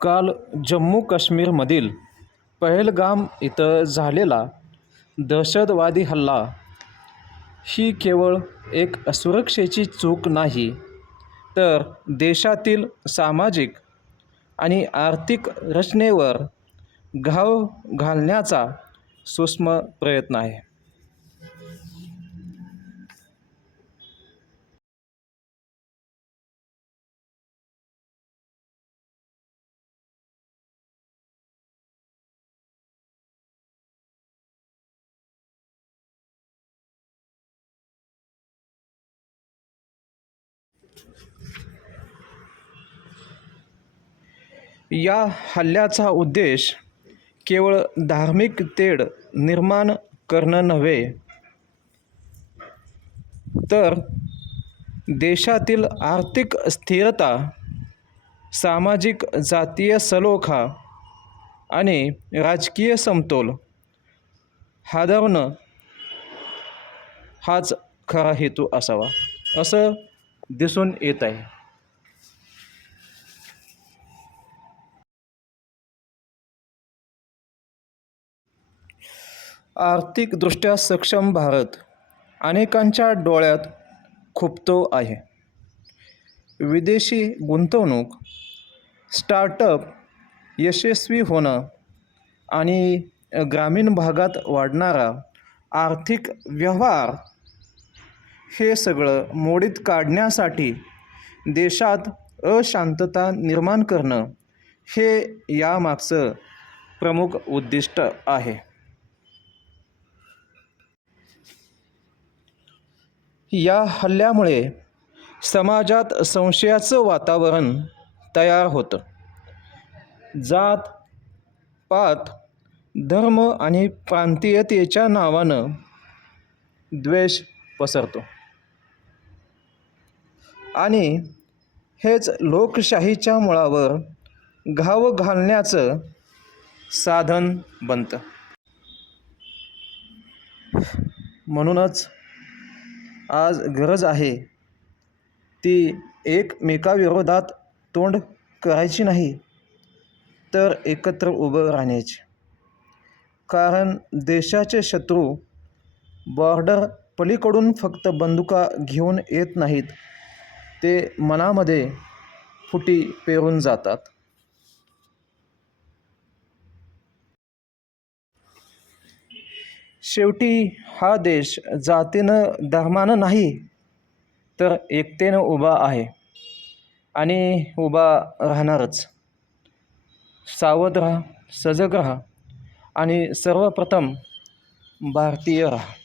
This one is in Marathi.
काल जम्मू काश्मीरमधील पहलगाम इथं झालेला दहशतवादी हल्ला. ही केवळ एक सुरक्षेची चूक नाही तर देशातील सामाजिक आणि आर्थिक रचनेवर घाव घालण्याचा सूक्ष्म प्रयत्न आहे. या हल्ल्याचा उद्देश केवळ धार्मिक तेढ निर्माण करणं नव्हे तर देशातील आर्थिक स्थिरता सामाजिक जातीय सलोखा आणि राजकीय समतोल हादवणं हाच खरा हेतू असावा. असं दिसून येत आहे. आर्थिकदृष्ट्या सक्षम भारत अनेकांच्या डोळ्यात खुपतो आहे. विदेशी गुंतवणूक स्टार्टअप यशस्वी होणं आणि ग्रामीण भागात वाढणारा आर्थिक व्यवहार हे सगळं मोडीत काढण्यासाठी देशात अशांतता निर्माण करणं हे यामागचं प्रमुख उद्दिष्ट आहे. या हल्ल्यामुळे समाजात संशयाचं वातावरण तयार होतं. जात पात धर्म आणि प्रांतीयतेच्या नावानं द्वेष पसरतो. आणि हेच लोकशाहीच्या मुळावर घाव घालण्याचं साधन बनतं. म्हणूनच आज गरज आहे ती एकमेकाविरोधात तोंड करायची नाही तर एकत्र उभं राहण्याची. कारण देशाचे शत्रू बॉर्डर पलीकडून फक्त बंदुका घेऊन येत नाहीत ते मनामध्ये फुटी पेरून जातात. शेवटी हा देश जातीनं धर्मानं नाही तर एकतेनं उभा आहे आणि उभा राहणारच. सावध राहा सजग राहा आणि सर्वप्रथम भारतीय राहा.